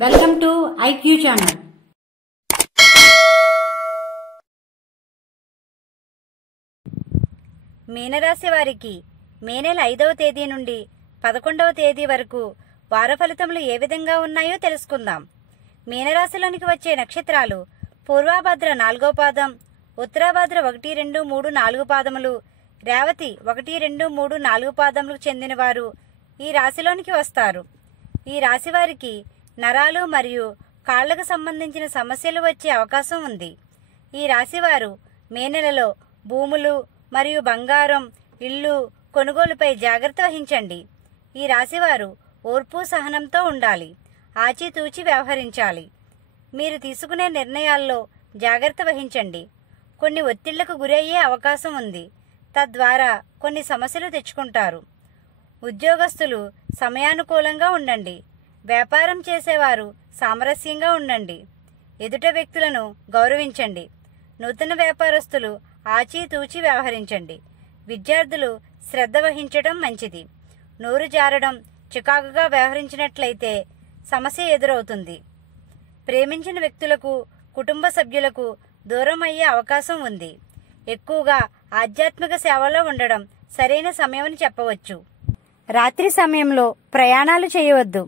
Welcome to IQ channel. మీనరాశి వారికి మే నెల 5వ తేదీ నుండి 11వ తేదీ వరకు వార ఫలితములు ఏ విధంగా ఉన్నాయో తెలుసుకుందాం. మీనరాశిలోనికి వచ్చే నక్షత్రాలు పూర్వాభద్ర 4వ పాదం, ఉత్తరాభద్ర 1, 2, 3, 4 పాదములు, రేవతి 1, 2, 3, 4 పాదములకు చెందిన వారు ఈ రాశిలోనికి వస్తారు. ఈ రాశి వారికి నరాలు మరియు కాళ్లకు సంబంధించిన సమస్యలు వచ్చే అవకాశం ఉంది. ఈ రాశివారు మే నెలలో భూములు మరియు బంగారం, ఇల్లు కొనుగోలుపై జాగ్రత్త వహించండి. ఈ రాశివారు ఓర్పు సహనంతో ఉండాలి, ఆచితూచి వ్యవహరించాలి. మీరు తీసుకునే నిర్ణయాల్లో జాగ్రత్త వహించండి. కొన్ని ఒత్తిళ్లకు గురయ్యే అవకాశం ఉంది, తద్వారా కొన్ని సమస్యలు తెచ్చుకుంటారు. ఉద్యోగస్తులు సమయానుకూలంగా ఉండండి. వ్యాపారం చేసేవారు సామరస్యంగా ఉండండి. ఎదుట వ్యక్తులను గౌరవించండి. నూతన వ్యాపారస్తులు ఆచితూచి వ్యవహరించండి. విద్యార్థులు శ్రద్ధ వహించడం మంచిది. నోరు జారడం, చికాకుగా వ్యవహరించినట్లయితే సమస్య ఎదురవుతుంది. ప్రేమించిన వ్యక్తులకు, కుటుంబ సభ్యులకు దూరం అయ్యే అవకాశం ఉంది. ఎక్కువగా ఆధ్యాత్మిక సేవలో ఉండడం సరైన సమయమని చెప్పవచ్చు. రాత్రి సమయంలో ప్రయాణాలు చేయవద్దు.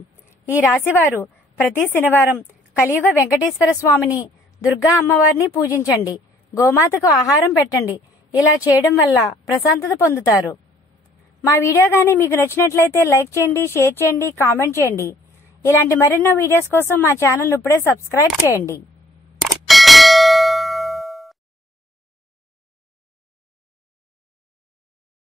ఈ రాశివారు ప్రతి శనివారం కలియుగ వెంకటేశ్వర స్వామిని, దుర్గా అమ్మవారిని పూజించండి. గోమాతకు ఆహారం పెట్టండి. ఇలా చేయడం వల్ల ప్రశాంతత పొందుతారు. మా వీడియో కానీ మీకు నచ్చినట్లయితే లైక్ చేయండి, షేర్ చేయండి, కామెంట్ చేయండి. ఇలాంటి మరెన్నో వీడియోస్ కోసం మా ఛానల్ ఇప్పుడే సబ్స్క్రైబ్ చేయండి.